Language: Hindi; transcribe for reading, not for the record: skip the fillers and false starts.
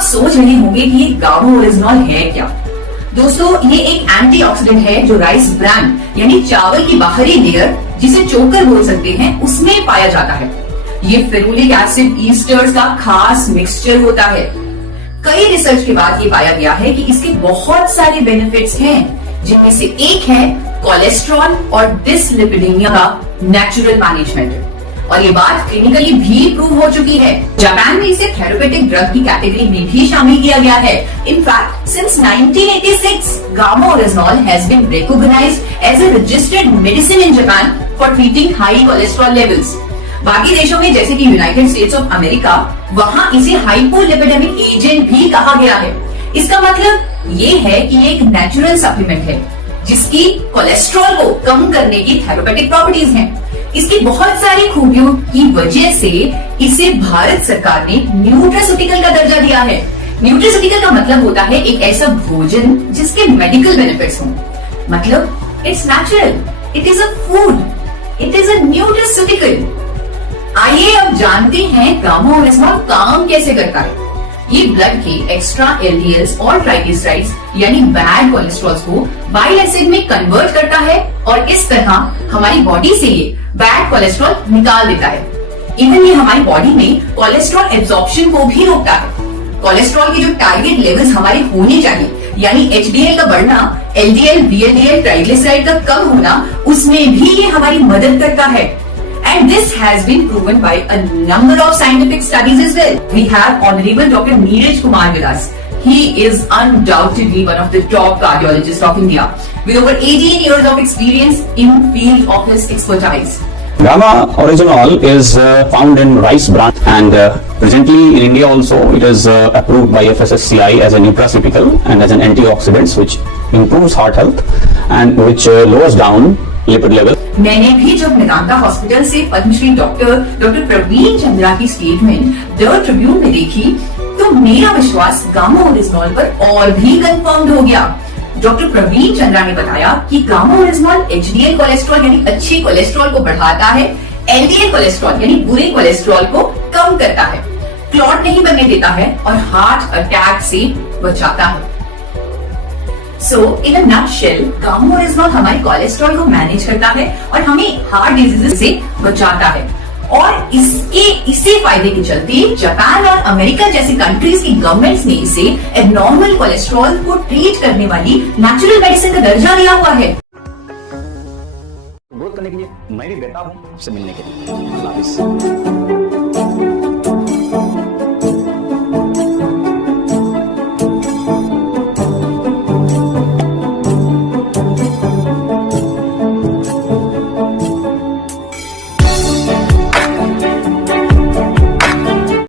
आप सोच रहे होंगे कि ये गाबा ओरिजिनॉल है क्या। दोस्तों, ये एक एंटीऑक्सीडेंट है जो राइस ब्रैन यानी चावल की बाहरी लेयर, जिसे चोकर बोल सकते हैं, उसमें पाया जाता है। ये फेरुलिक एसिड ईस्टर्स का खास मिक्सचर होता है। कई रिसर्च के बाद ये पाया गया है कि इसके बहुत सारे बेनिफिट्स हैं, जिनमें से एक है कोलेस्ट्रॉल और डिसलिपिडीमिया का नेचुरल मैनेजमेंट। और ये बात क्लिनिकली भी प्रूव हो चुकी है। जापान में इसे थेरेपेटिक ड्रग की कैटेगरी में भी शामिल किया गया है। In fact since 1986 gamma oryzanol has been recognised as a registered medicine in Japan for treating high cholesterol levels. बाकी देशों में जैसे कि यूनाइटेड स्टेट्स ऑफ अमेरिका, वहां इसे हाइपोलिपिडेमिक एजेंट भी कहा गया है। इसका मतलब ये है कि ये एक नेचुरल सप्लीमेंट है जिसकी कोलेस्ट्रॉल को कम करने की थेरेपेटिक प्रॉपर्टीज हैं। इसकी बहुत सारी खूबियों की वजह से इसे भारत सरकार ने न्यूट्रास्यूटिकल का दर्जा दिया है। न्यूट्रास्यूटिकल का मतलब होता है एक ऐसा भोजन जिसके मेडिकल बेनिफिट्स हों। मतलब it's natural, it is a food, it is a nutraceutical. आइए अब जानते हैं गामा ओरिजिनॉल काम कैसे करता है। ये ब्लड के एक्स्ट्रा एलडीएल्स और ट्राइग्लिसराइड्स यानी बैड कोलेस्ट्रॉल्स को बाइल एसिड में कन्वर्ट करता है और इस तरह हमारी बॉडी से ये बैड कोलेस्ट्रॉल निकाल देता है। इवन ये हमारी बॉडी में कोलेस्ट्रॉल एब्जॉर्प्शन को भी रोकता है। कोलेस्ट्रॉल के जो टारगेट लेवल्स हमारे होने चाहिए, यानी एचडीएल का बढ़ना, एलडीएल, वीएलडीएल, ट्राइग्लिसराइड का कम होना, उसमें भी ये हमारी मदद करता है। And this has been proven by a number of scientific studies as well. We have Honorable Dr. Neeraj Kumar with us. He is undoubtedly one of the top cardiologists of India, with over 18 years of experience in field of his expertise. Gamma oryzanol is found in rice bran, and presently in India also it is approved by FSSCI as a nutraceutical and as an antioxidant, which improves heart health and which lowers down lipid level. मैंने भी जब मेदांता हॉस्पिटल से पद्मश्री डॉक्टर प्रवीण चंद्रा की स्टेटमेंट द ट्रिब्यून में देखी, तो मेरा विश्वास गामा ओरिजिनॉल पर और भी कंफर्म हो गया। डॉक्टर प्रवीण चंद्रा ने बताया कि गामा ओरिजिनॉल एचडीएल कोलेस्ट्रॉल यानी अच्छे कोलेस्ट्रॉल को बढ़ाता है, एलडीएल कोलेस्ट्रॉल यानी बुरे कोलेस्ट्रॉल को कम करता है, क्लॉट नहीं बनने देता है और हार्ट अटैक से बचाता है। So, in a nutshell, gamma oryzanol हमारे कोलेस्ट्रॉल को मैनेज करता है और हमें हार्ट डिजीज से बचाता है। और इसे फायदे के चलते जापान और अमेरिका जैसी कंट्रीज की गवर्नमेंट्स ने इसे एबनॉर्मल कोलेस्ट्रॉल को ट्रीट करने वाली नेचुरल मेडिसिन का दर्जा दिया हुआ है। ग्रोथ करने के लिए मैं भी बेहतर हूं, आपसे मिलने के लिए। अल्लाह हाफिज़।